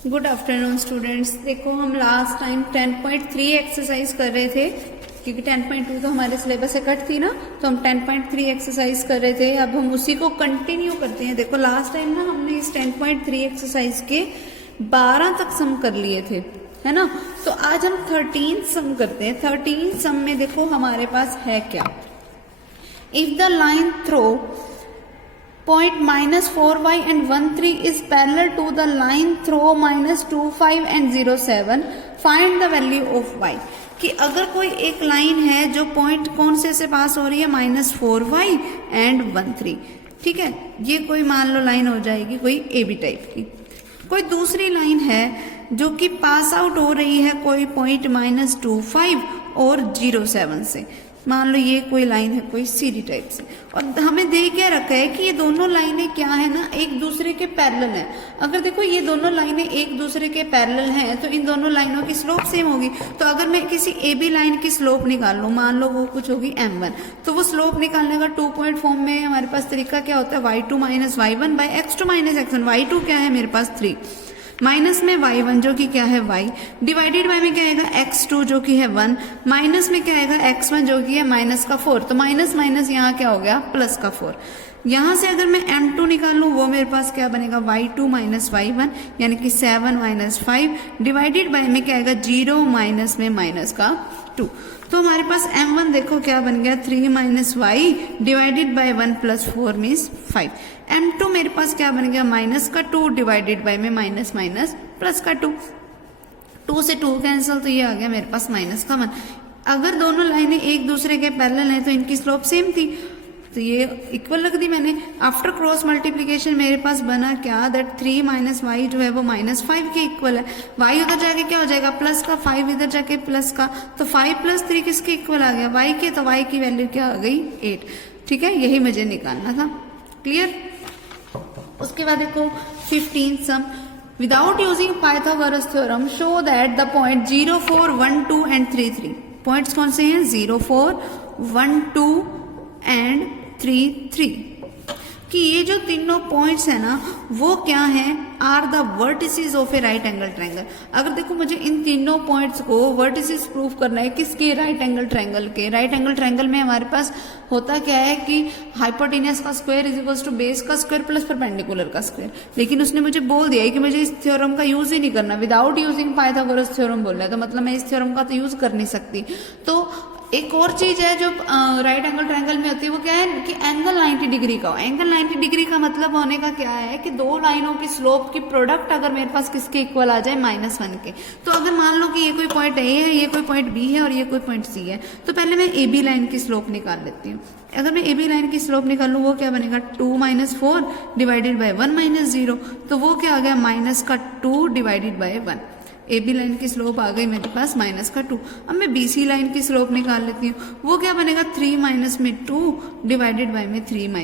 Good afternoon students. देखो हम last time 10.3 exercise कर रहे थे क्योंकि 10.2 तो हमारे सिलेबस से कट थी ना, तो हम 10.3 एक्सरसाइज कर रहे थे। अब हम उसी को कंटिन्यू करते हैं। देखो लास्ट टाइम ना हमने इस 10.3 एक्सरसाइज के 12 तक सम कर लिए थे, है ना। तो आज हम 13 सम करते हैं। 13 सम में देखो हमारे पास है क्या। If the line throw point -4y and 1 3 is parallel to the line throw -2 5 and 0 7, find the value of y। कि अगर कोई एक लाइन है जो पॉइंट कौन से पास हो रही है, -4y एंड 1 3, ठीक है। ये कोई मान लो लाइन हो जाएगी कोई ए बी टाइप की। कोई दूसरी लाइन है जो कि पास आउट हो रही है कोई पॉइंट -2 5 और 0 7 से। मान लो ये कोई लाइन है कोई सी डी टाइप से, और हमें दे क्या रखा है कि ये दोनों लाइनें क्या है ना, एक दूसरे के पैरेलल है। अगर देखो ये दोनों लाइनें एक दूसरे के पैरेलल हैं तो इन दोनों लाइनों की स्लोप सेम होगी। तो अगर मैं किसी ए बी लाइन की स्लोप निकाल लूं, मान लो वो कुछ होगी m1, तो वो स्लोप निकालने का 2 पॉइंट फॉर्म में हमारे पास तरीका क्या होता है, y2 - y1 by x2 - x1। y2 क्या है मेरे पास 3, माइनस में y1 जो कि क्या है y, डिवाइडेड बाय में क्या आएगा x2 जो कि है 1, माइनस में क्या आएगा x1 जो कि है माइनस का 4। तो माइनस माइनस यहाँ क्या हो गया, प्लस का 4। यहाँ से अगर मैं m2 निकाल लूँ वो मेरे पास क्या बनेगा, y2 - y1 यानी कि 7 - 5, डिवाइडेड बाय में क्या आएगा 0 माइनस में माइनस का 2। तो हमारे पास m1 देखो क्या बन गया, 3 - y divided by 1 + 4 means 5। m2 मेरे पास क्या बन गया, -2 डिवाइडेड बाय में माइनस माइनस प्लस का 2। 2 से 2 कैंसिल, तो ये आ गया मेरे पास -1। अगर दोनों लाइनें एक दूसरे के पैरेलल हैं तो इनकी स्लोप सेम थी, तो ये इक्वल रख दी मैंने। आफ्टर क्रॉस मल्टीप्लीकेशन मेरे पास बना क्या, दैट 3 - y जो है वो -5 के इक्वल है। y उधर जाके क्या हो जाएगा, प्लस का, 5 इधर जाके प्लस का, तो 5 + 3 किसके इक्वल आ गया, y के। तो y की वैल्यू क्या आ गई, 8। ठीक है, यही मुझे निकालना था। क्लियर। उसके बाद देखो 15 sum, without using Pythagoras theorem show that the point 0 4 1 2 and 3 3। Points कौन से हैं, 0 4 1 2 एंड 3 3। कि ये जो तीनों पॉइंट्स है ना वो क्या हैं, are the vertices of a right angle triangle. अगर देखो मुझे इन तीनों पॉइंट्स को वर्टिसेस प्रूव करना है, किसके, राइट एंगल ट्रायंगल के। राइट एंगल ट्रायंगल में हमारे पास होता क्या है कि हाइपोटेनस का square is equals to base का स्क्वायर प्लस परपेंडिकुलर का स्क्वायर। लेकिन उसने मुझे बोल दिया है कि मुझे इस थ्योरम का यूज ही नहीं करना, विदाउट यूजिंग पाइथागोरस थ्योरम बोल रहा है, तो मतलब मैं इस थ्योरम का तो यूज कर नहीं सकती। तो एक और चीज है जो राइट एंगल ट्रायंगल में होती है, वो क्या है कि एंगल 90 डिग्री का हो। एंगल 90 डिग्री का मतलब होने का क्या है कि दो लाइनों की स्लोप की प्रोडक्ट अगर मेरे पास किसके इक्वल आ जाए, -1 के। तो अगर मान लो कि ये कोई पॉइंट ए है, ये कोई पॉइंट बी है और ये कोई पॉइंट सी है, तो पहले मैं ए बी लाइन की स्लोप निकाल लेती हूँ। अगर मैं ए बी लाइन की स्लोप निकालूँ वो क्या बनेगा, 2 - 4 डिवाइडेड बाय 1 - 0, तो वो क्या आ गया, -2 divided by 1। A B line की स्लोप आ गई मेरे पास -2। अब मैं बी सी लाइन की स्लोप निकाल लेती हूँ, वो क्या बनेगा, 3 - 2 डिवाइडेड बाय में 3 -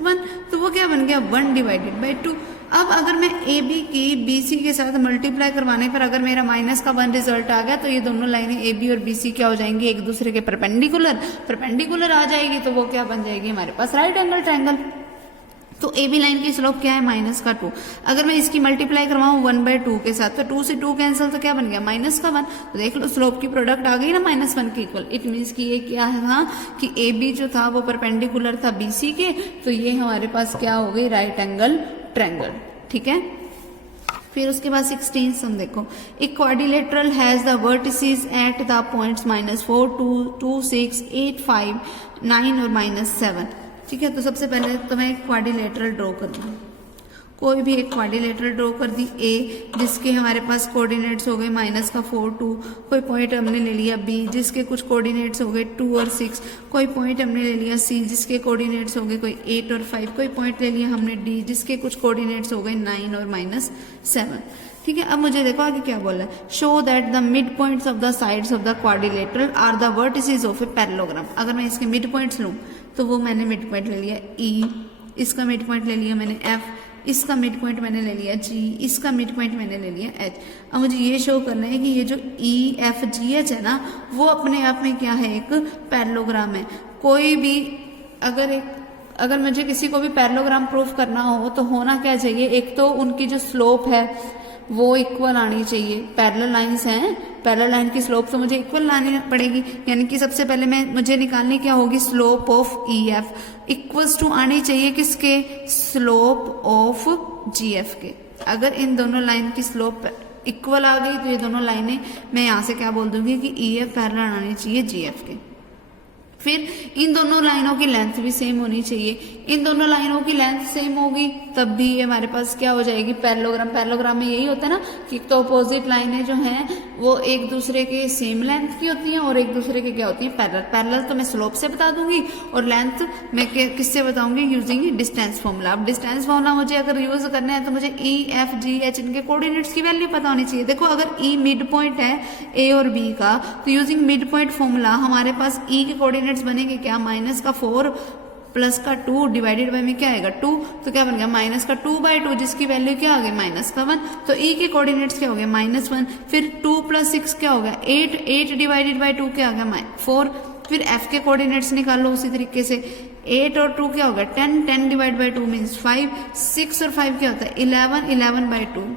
1, तो वो क्या बन गया, 1 डिवाइडेड बाय 2। अब अगर मैं ए बी की बी सी के साथ मल्टीप्लाई करवाने पर अगर मेरा -1 रिजल्ट आ गया, तो ये दोनों लाइनें ए बी और बी सी क्या हो जाएंगी, एक दूसरे के परपेंडिकुलर आ जाएगी, तो वो क्या बन जाएगी हमारे पास, राइट एंगल ट्रायंगल। तो ए बी लाइन की स्लोप क्या है, -2। अगर मैं इसकी मल्टीप्लाई करवाऊँ 1/2 के साथ, तो 2 से 2 कैंसिल, तो क्या बन गया, -1। तो देख लो स्लोप की प्रोडक्ट आ गई ना -1 के इक्वल। इट मीन्स कि ये क्या है कि ए बी जो था वो परपेंडिकुलर था बी सी के, तो ये हमारे पास क्या हो गई, राइट एंगल ट्रायंगल। ठीक है। फिर उसके बाद 16 सम देखो, एक quadrilateral has the vertices at the points -4 2 2 6 8 5 9 और -7। ठीक है। तो सबसे पहले तो मैं एक क्वाड्रिलेटरल ड्रॉ कर दूँ, कोई भी एक क्वाड्रिलेटरल ड्रॉ कर दी ए, जिसके हमारे पास कोऑर्डिनेट्स हो गए -4 2, कोई पॉइंट हमने ले लिया बी जिसके कुछ कोऑर्डिनेट्स हो गए 2 और 6, कोई पॉइंट हमने ले लिया सी जिसके कोऑर्डिनेट्स हो गए कोई 8 और 5, कोई पॉइंट ले लिया हमने डी जिसके कुछ कोऑर्डिनेट्स हो गए 9 और -7। ठीक है। अब मुझे देखो आगे क्या बोला है, show that the mid points of the sides of the quadrilateral are the vertices of a parallelogram. अगर मैं इसके मिड पॉइंट्स लूँ तो वो मैंने मिड पॉइंट ले लिया ई, इसका मिड पॉइंट ले लिया मैंने एफ, इसका मिड पॉइंट मैंने ले लिया जी, इसका मिड पॉइंट मैंने ले लिया एच। अब मुझे ये शो करना है कि ये जो ई एफ जी एच है ना, वो अपने आप में क्या है, एक पैरेललोग्राम है। कोई भी अगर मुझे किसी को भी पैरेललोग्राम प्रूफ करना हो तो होना क्या चाहिए, एक तो उनकी जो स्लोप है वो इक्वल आनी चाहिए। पैरेलल लाइंस हैं, पैरेलल लाइन की स्लोप तो मुझे इक्वल लानी पड़ेगी, यानी कि सबसे पहले मुझे निकालनी क्या होगी, slope of E F equals to आनी चाहिए किसके, स्लोप ऑफ जी एफ के। अगर इन दोनों लाइन की स्लोप इक्वल आ गई तो ये दोनों लाइनें मैं यहाँ से क्या बोल दूंगी कि ई एफ पैरेलल आनी चाहिए जी एफ के। फिर इन दोनों लाइनों की लेंथ भी सेम होनी चाहिए। इन दोनों लाइनों की लेंथ सेम होगी तब भी ये हमारे पास क्या हो जाएगी, पैरेललोग्राम। पैरेललोग्राम में यही होता है ना कि तो अपोजिट लाइनें जो हैं वो एक दूसरे के सेम लेंथ की होती हैं और एक दूसरे के क्या होती हैं, पैरेलल। पैरेलल तो मैं स्लोप से बता दूंगी और लेंथ मैं किससे बताऊंगी, यूजिंग डिस्टेंस फॉर्मूला। अब डिस्टेंस फॉर्मूला मुझे अगर यूज करना है तो मुझे ई एफ जी एच इनके कोऑर्डिनेट्स की वैल्यू पता होनी चाहिए। देखो अगर ई मिड पॉइंट है ए और बी का तो यूजिंग मिड पॉइंट फॉर्मूला हमारे पास ई के कोऑर्डिनेट्स बनेंगे क्या, माइनस का 4 प्लस का 2 डिवाइडेड बाय में क्या आएगा 2, तो क्या बन गया माइनस का 2/2 जिसकी वैल्यू क्या आ गई माइनस का 1। तो ई के कोऑर्डिनेट्स क्या हो गए -1, फिर 2 + 6 क्या हो गया 8, 8 डिवाइडेड बाय 2 क्या आ गया 4। फिर एफ के कोऑर्डिनेट्स निकाल लो उसी तरीके से, 8 और 2 क्या होगा 10, 10 डिवाइड बाय 2 मीन्स 5, 6 और 5 क्या होता है 11, 11/2।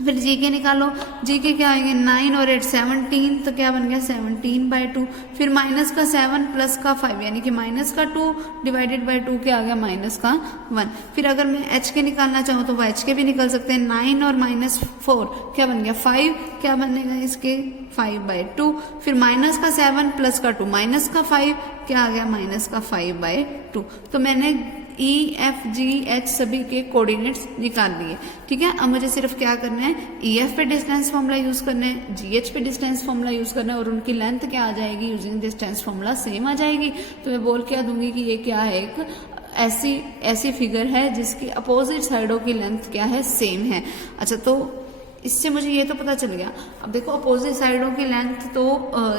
फिर जी के निकालो, जी के क्या आएंगे 9 और 8 17, तो क्या बन गया 17/2। फिर माइनस का 7 प्लस का 5 यानी कि माइनस का 2 डिवाइडेड बाय 2 क्या आ गया माइनस का 1। फिर अगर मैं एच के निकालना चाहूँ तो वो एच के भी निकल सकते हैं, 9 और -4 क्या बन गया 5, क्या बनेगा इसके 5/2। फिर माइनस का 7 प्लस का 2 माइनस का 5 क्या आ गया माइनस का 5/2। तो मैंने ई एफ जी एच सभी के कोऑर्डिनेट्स निकाल लिए। ठीक है, अब मुझे सिर्फ क्या करना है, ई एफ पे डिस्टेंस फॉर्मूला यूज करना है, जी एच पे डिस्टेंस फॉर्मूला यूज करना है और उनकी लेंथ क्या आ जाएगी, यूजिंग डिस्टेंस फॉर्मूला सेम आ जाएगी। तो मैं बोल क्या दूंगी कि ये क्या है, एक ऐसी फिगर है जिसकी अपोजिट साइडों की लेंथ क्या है सेम है। अच्छा, तो इससे मुझे ये तो पता चल गया। अब देखो अपोजिट साइडों की लेंथ तो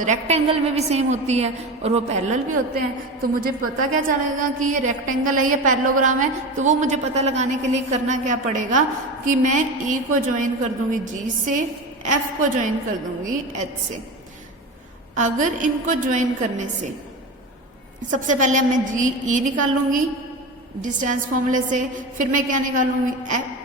रेक्टेंगल में भी सेम होती है और वो पैरेलल भी होते हैं, तो मुझे पता क्या चलेगा कि ये रेक्टेंगल है या पैरेललोग्राम है। तो वो मुझे पता लगाने के लिए करना क्या पड़ेगा कि मैं ई को ज्वाइन कर दूंगी जी से, एफ को ज्वाइन कर दूंगी एच से। अगर इनको ज्वाइन करने से सबसे पहले मैं जी ई निकाल लूंगी डिस्टेंस फॉर्मूले से, फिर मैं क्या निकालूंगी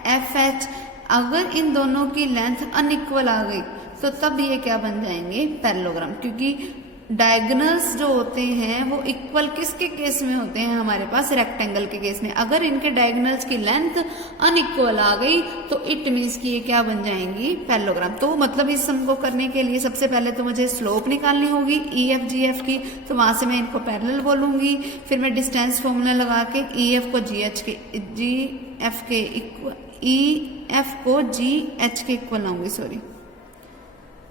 एफ एच। अगर इन दोनों की लेंथ अनइक्वल आ गई तो तब ये क्या बन जाएंगे पैरेललोग्राम, क्योंकि डायगोनल्स जो होते हैं वो इक्वल किसके केस में होते हैं हमारे पास, रेक्टेंगल के केस में। अगर इनके डायगोनल्स की लेंथ अनइक्वल आ गई तो इट मीन्स कि ये क्या बन जाएंगी पैरेललोग्राम। तो मतलब इस सम को करने के लिए सबसे पहले तो मुझे स्लोप निकालनी होगी ई एफ जी एफ की, तो वहां से मैं इनको पैरेलल बोलूंगी। फिर मैं डिस्टेंस फॉर्मूला लगा के ई एफ को जी एच के जी एफ के इक्वल, ई एफ को जी एच के इक्वल लाऊंगी, सॉरी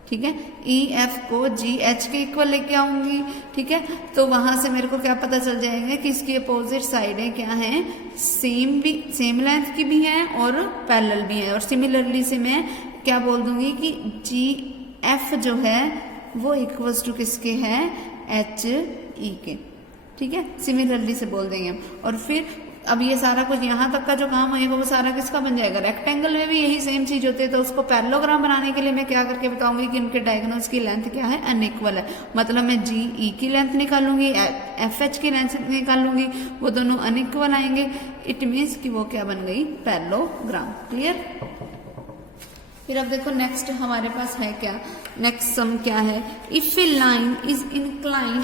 ठीक है, ई एफ को जी एच के इक्वल लेके आऊंगी। ठीक है, तो वहां से मेरे को क्या पता चल जाएगा कि इसकी अपोजिट साइडें क्या हैं, सेम लेंथ की भी हैं और पैरेलल भी हैं। और सिमिलरली से मैं क्या बोल दूंगी कि जी एफ जो है वो इक्वल्स टू किसके है, एच ई के। ठीक है, सिमिलरली से बोल देंगे हम। और फिर अब ये सारा कुछ यहाँ तक का जो काम होगा वो सारा किसका बन जाएगा, रेक्टेंगल में भी यही सेम चीज होती है। तो उसको पैरेललोग्राम बनाने के लिए मैं क्या करके बताऊंगी कि उनके डायगोनल्स की लेंथ क्या है, अनइक्वल है। मतलब मैं जी ई की लेंथ निकालूंगी, एफ एच की लेंथ निकालूंगी, वो दोनों अनइक्वल आएंगे। इट मीन्स कि वो क्या बन गई, पैरेललोग्राम। क्लियर। फिर अब देखो नेक्स्ट हमारे पास है क्या, नेक्स्ट सम क्या है, if A line is inclined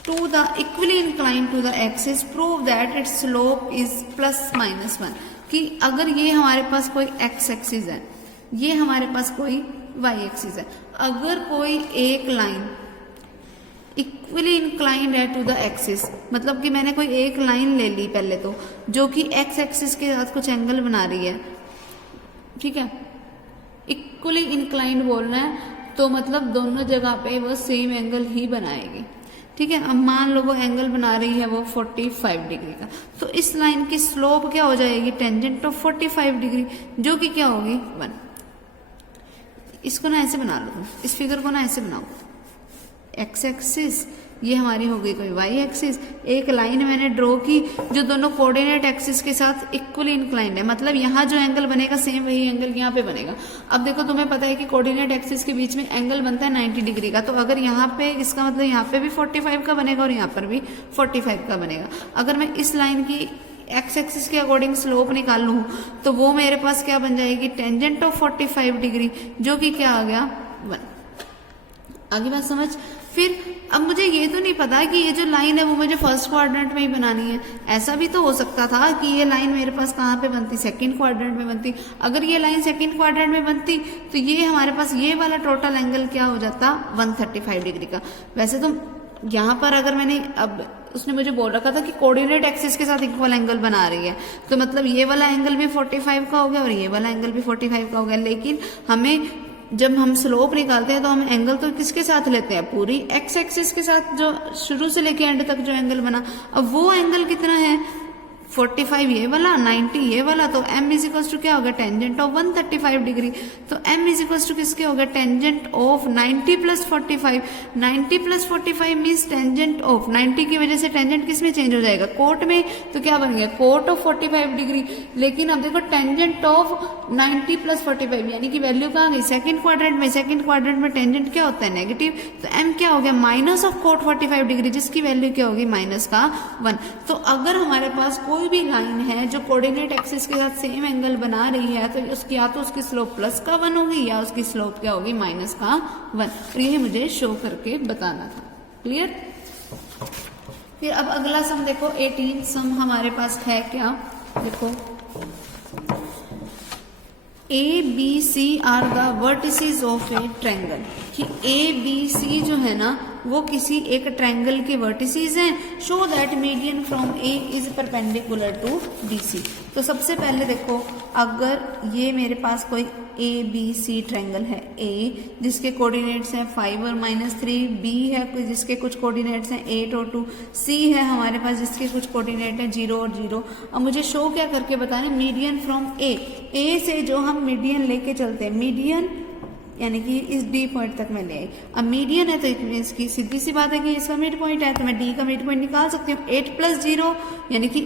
to the equally inclined to the axis, prove that its slope is ±1। कि अगर ये हमारे पास कोई x एक्सिस है, ये हमारे पास कोई y एक्सिस है, अगर कोई एक लाइन इक्वली इंक्लाइंड है टू द एक्सिस, मतलब कि मैंने कोई एक लाइन ले ली पहले तो जो कि x एक्सिस के साथ कुछ एंगल बना रही है। ठीक है, इक्वली इंक्लाइंड बोलना है तो मतलब दोनों जगह पे वो सेम एंगल ही बनाएगी। ठीक है, अब मान लो वो एंगल बना रही है वो 45 डिग्री का, तो इस लाइन की स्लोप क्या हो जाएगी, टेंजेंट ऑफ 45 डिग्री, जो कि क्या होगी 1। इसको ना ऐसे बना लो तुम, इस फिगर को ना ऐसे बनाओ, एक्स एक्सिस ये हमारी हो गई कोई वाई एक्सिस, एक लाइन मैंने ड्रॉ की जो दोनों कोऑर्डिनेट एक्सिस के साथ इक्वली इंक्लाइंड है, मतलब यहाँ जो एंगल बनेगा सेम वही एंगल यहाँ पे बनेगा। अब देखो तुम्हें पता है कि कोऑर्डिनेट एक्सिस के बीच में एंगल बनता है 90 डिग्री का, तो अगर यहाँ पे इसका मतलब यहाँ पे भी 45 का बनेगा और यहाँ पर भी 45 का बनेगा। अगर मैं इस लाइन की एक्स एक्सिस के अकॉर्डिंग स्लोप निकाल लूँ तो वो मेरे पास क्या बन जाएगी, टेंजेंट ऑफ 45 डिग्री, जो कि क्या आ गया 1। आगे बात समझ। फिर अब मुझे ये तो नहीं पता कि ये जो लाइन है वो मुझे फर्स्ट क्वाड्रेंट में ही बनानी है। ऐसा भी तो हो सकता था कि ये लाइन मेरे पास कहाँ पे बनती, सेकंड क्वाड्रेंट में बनती। अगर ये लाइन सेकंड क्वाड्रेंट में बनती तो ये हमारे पास ये वाला टोटल एंगल क्या हो जाता, 135 डिग्री का। वैसे तो यहाँ पर अगर मैंने, अब उसने मुझे बोल रखा था कि कोऑर्डिनेट एक्सिस के साथ इक्वल एंगल बना रही है, तो मतलब ये वाला एंगल भी 45 का हो गया और ये वाला एंगल भी 45 का हो गया। लेकिन हमें जब हम स्लोप निकालते हैं तो हम एंगल तो किसके साथ लेते हैं, पूरी एक्स एक्सिस के साथ, जो शुरू से लेके एंड तक जो एंगल बना। अब वो एंगल कितना है, 45 ये वाला, 90 ये वाला, तो m इज इक्वल टू क्या होगा, टेंजेंट ऑफ 135 डिग्री। तो m इज इक्वल टू किसके होगा, tangent of 90 plus 45। 90 plus 45 means tangent of 90 की वजह से टेंजेंट किस में चेंज हो जाएगा, कोट में, तो क्या बन गया कोट ऑफ 45 डिग्री। लेकिन अब देखो टेंजेंट ऑफ 90 प्लस 45 यानी कि वैल्यू कहाँ गई, सेकंड क्वाड्रेंट में। सेकंड क्वाड्रेंट में टेंजेंट क्या होता है, नेगेटिव, तो m क्या हो गया, माइनस ऑफ कोट 45 डिग्री, जिसकी वैल्यू क्या होगी, माइनस का 1। तो अगर हमारे पास कोई भी लाइन है जो कोऑर्डिनेट एक्सिस के साथ सेम एंगल बना रही है तो उसकी या तो उसकी स्लोप प्लस का 1 होगी या उसकी स्लोप क्या होगी, माइनस का 1। और ये मुझे शो करके बताना था। क्लियर। फिर अब अगला सम देखो 18 सम हमारे पास है क्या, देखो A B C are the vertices of a triangle, कि ए बी सी जो है ना वो किसी एक ट्रायंगल के वर्टिसेस हैं। Show that median from A is perpendicular to B C. तो सबसे पहले देखो, अगर ये मेरे पास कोई ए बी सी ट्रायंगल है, ए जिसके कोऑर्डिनेट्स हैं 5 और -3, बी है जिसके कुछ कोऑर्डिनेट्स हैं 8 और 2, सी है हमारे पास जिसके कुछ कोऑर्डिनेट हैं 0 और 0। अब मुझे शो क्या करके बताना, मीडियन फ्रॉम ए से जो हम मीडियन लेके चलते हैं, मीडियन यानी कि इस डी पॉइंट तक मैं ले आई। अब मीडियन है तो इट मीन्स की सीधी सी बात है कि इसका मिड पॉइंट है, तो मैं डी का मिड पॉइंट निकाल सकती हूँ। 8 + 0 यानी कि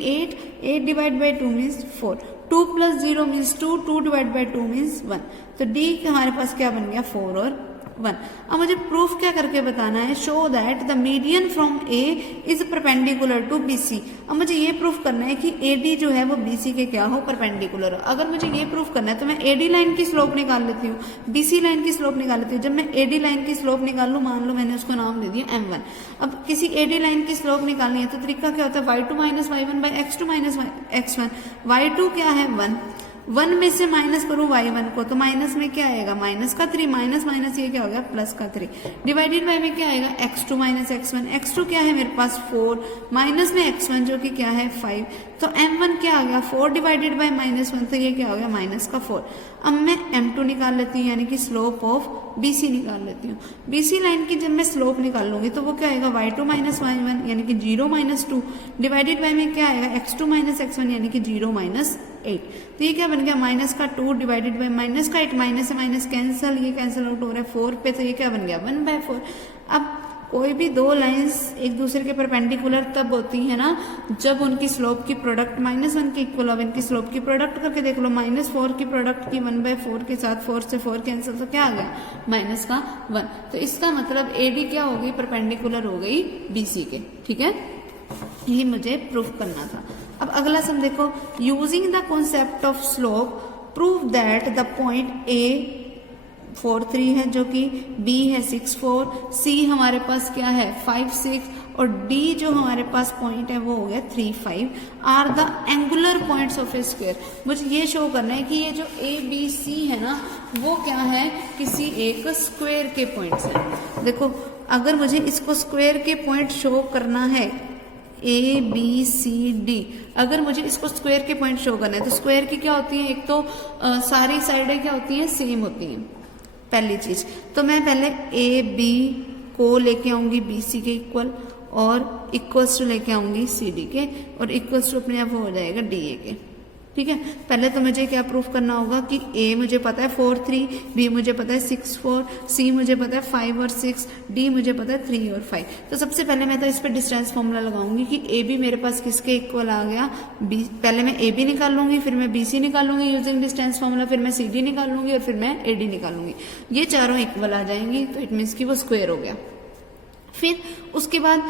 8 divide by 2 means 4, 2 + 0 means 2, 2 divide by 2 means 1। तो डी हमारे पास क्या बन गया, 4 और 1। अब मुझे प्रूफ क्या करके बताना है, show that the median from A is perpendicular to B C. अब मुझे ये प्रूफ करना है कि ए डी जो है वो बी सी के क्या हो, परपेंडिकुलर हो। अगर मुझे ये प्रूफ करना है तो मैं ए डी लाइन की स्लोप निकाल लेती हूँ, बी सी लाइन की स्लोप निकाल लेती हूँ। जब मैं ए डी लाइन की स्लोप निकाल लूँ, मान लो मैंने उसको नाम दे दिया m1। अब किसी ए डी लाइन की स्लोप निकालनी है तो तरीका क्या होता है, y2 - y1 by x2 - x1। y2 क्या है 1 में से माइनस करूं y1 को तो माइनस में क्या आएगा, माइनस का 3, माइनस माइनस ये क्या हो गया, प्लस का 3, डिवाइडेड बाय में क्या आएगा, x2 - x1। x2 क्या है मेरे पास 4, माइनस में x1 जो कि क्या है 5, तो m1 क्या आ गया 4 डिवाइडेड बाय -1, तो ये क्या हो गया माइनस का 4। अब मैं m2 निकाल लेती हूँ यानी कि स्लोप ऑफ BC निकाल लेती हूँ। BC लाइन की जब मैं स्लोप निकाल लूंगी तो वो क्या आएगा, y2 - y1 यानी कि 0 - 2 डिवाइडेड बाय में क्या आएगा, x2 - x1 यानी कि 0 - 8। तो ये क्या बन गया, माइनस का 2 डिवाइडेड बाय माइनस का 8, माइनस से माइनस कैंसिल, ये कैंसिल आउट हो रहा है 4 पे, तो ये क्या बन गया 1/4। अब कोई भी दो लाइंस एक दूसरे के परपेंडिकुलर तब होती है ना जब उनकी स्लोप की प्रोडक्ट -1 के इक्वल हो। इनकी स्लोप की प्रोडक्ट करके देख लो, -4 की प्रोडक्ट की 1/4 के साथ 4 से 4 कैंसिल, तो क्या आ गया माइनस का 1। तो इसका मतलब AD क्या हो गई, परपेंडिकुलर हो गई BC के। ठीक है, ये मुझे प्रूफ करना था। अब अगला सम देखो, using the concept of slope prove that the point A 4, 3 है जो कि B है 6, 4, C हमारे पास क्या है 5, 6 और D जो हमारे पास पॉइंट है वो हो गया 3, 5 are the angular points of a square. मुझे ये शो करना है कि ये जो ABC है ना वो क्या है, किसी एक स्क्वायर के पॉइंट्स है। देखो अगर मुझे इसको स्क्वायर के पॉइंट शो करना है ABCD, अगर मुझे इसको स्क्वायर के पॉइंट शो करना है तो स्क्वायर की क्या होती है, एक तो सारी साइडें क्या होती हैं, सेम होती हैं पहली चीज। तो मैं पहले AB को लेके आऊंगी BC के इक्वल और इक्वल्स टू लेके आऊंगी CD के और इक्वल्स टू अपने आप हो जाएगा DA के। ठीक है, पहले तो मुझे क्या प्रूफ करना होगा कि A मुझे पता है 4, 3, B मुझे पता है 6, 4, C मुझे पता है 5 और 6, D मुझे पता है 3 और 5। तो सबसे पहले मैं तो इस पे डिस्टेंस फॉर्मूला लगाऊंगी कि AB मेरे पास किसके इक्वल आ गया, पहले मैं AB निकाल लूंगी, फिर मैं BC निकाल लूंगी यूजिंग डिस्टेंस फॉर्मूला, फिर मैं CD निकाल लूंगी और फिर मैं AD निकाल लूंगी। ये चारों इक्वल आ जाएंगी तो इट मीन्स कि वो स्क्वायर हो गया। फिर उसके बाद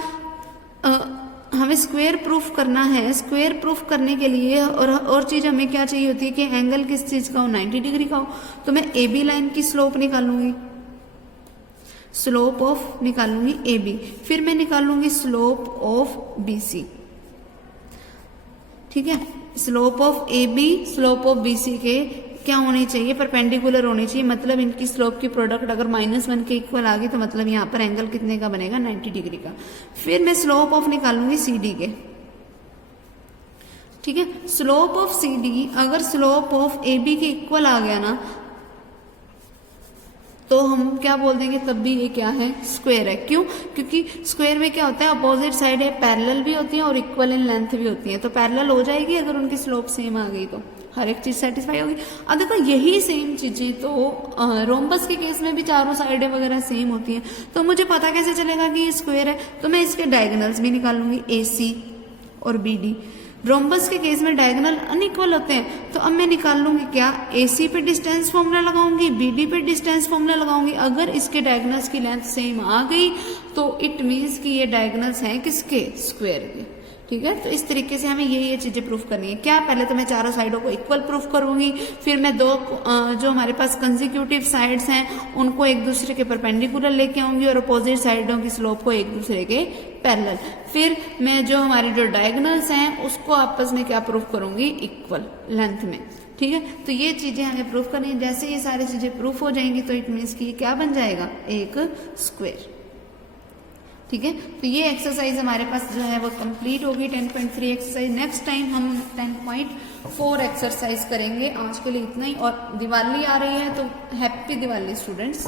हमें स्क्वायर प्रूफ करना है। स्क्वायर प्रूफ करने के लिए और चीज हमें क्या चाहिए होती है कि एंगल किस चीज का हो, 90 डिग्री का हो। तो मैं ए बी लाइन की स्लोप निकालूंगी, स्लोप ऑफ निकालूंगी ए बी, फिर मैं निकालूंगी स्लोप ऑफ बी सी। ठीक है, slope of A B slope of B C के क्या होने चाहिए, परपेंडिकुलर होने चाहिए। मतलब इनकी स्लोप की प्रोडक्ट अगर -1 के इक्वल आ गई तो मतलब यहाँ पर एंगल कितने का बनेगा, 90 डिग्री का। फिर मैं स्लोप ऑफ निकालूंगी सी डी के। ठीक है, स्लोप ऑफ सी डी अगर स्लोप ऑफ ए बी के इक्वल आ गया ना तो हम क्या बोल देंगे, तब भी ये क्या है, स्क्वायर है। क्यों? क्योंकि स्क्वायर में क्या होता है, अपोजिट साइड है, पैरेलल भी होती है और इक्वल इन लेंथ भी होती है। तो पैरेलल हो जाएगी अगर उनकी स्लोप सेम आ गई तो हर एक चीज सेटिस्फाई होगी। अब देखो यही सेम चीजें तो रोम्बस के केस में भी चारों साइडें वगैरह सेम होती हैं। तो मुझे पता कैसे चलेगा कि ये स्क्वायर है, तो मैं इसके डायगोनल्स भी निकालूंगी, ए सी और बी डी। रोम्बस के केस में डायगोनल अनइक्वल होते हैं, तो अब मैं निकाल लूंगी क्या, AC पे डिस्टेंस फॉर्मूला लगाऊंगी, BD पे डिस्टेंस फॉर्मूला लगाऊंगी। अगर इसके डायगोनल्स की लेंथ सेम आ गई तो इट मीन्स कि ये डायगोनल्स हैं किसके, स्क्वायर के। ठीक है, तो इस तरीके से हमें ये चीजें प्रूफ करनी है। क्या, पहले तो मैं चारों साइडों को इक्वल प्रूफ करूंगी, फिर मैं दो जो हमारे पास कंसेक्यूटिव साइड्स हैं उनको एक दूसरे के परपेंडिकुलर लेके आऊंगी और अपोजिट साइडों की स्लोप को एक दूसरे के पैरेलल। फिर मैं जो हमारे जो डायगोनल्स हैं उसको आपस में क्या प्रूफ करूंगी, इक्वल लेंथ में। ठीक है, तो ये चीजें हमें प्रूफ करनी है। जैसे ये सारी चीजें प्रूफ हो जाएंगी तो इट मीन्स कि क्या बन जाएगा, एक स्क्वायर। ठीक है, तो ये एक्सरसाइज हमारे पास जो है वो कंप्लीट होगी, 10.3 एक्सरसाइज। नेक्स्ट टाइम हम 10.4 एक्सरसाइज करेंगे। आज के लिए इतना ही। और दिवाली आ रही है तो हैप्पी दिवाली स्टूडेंट्स।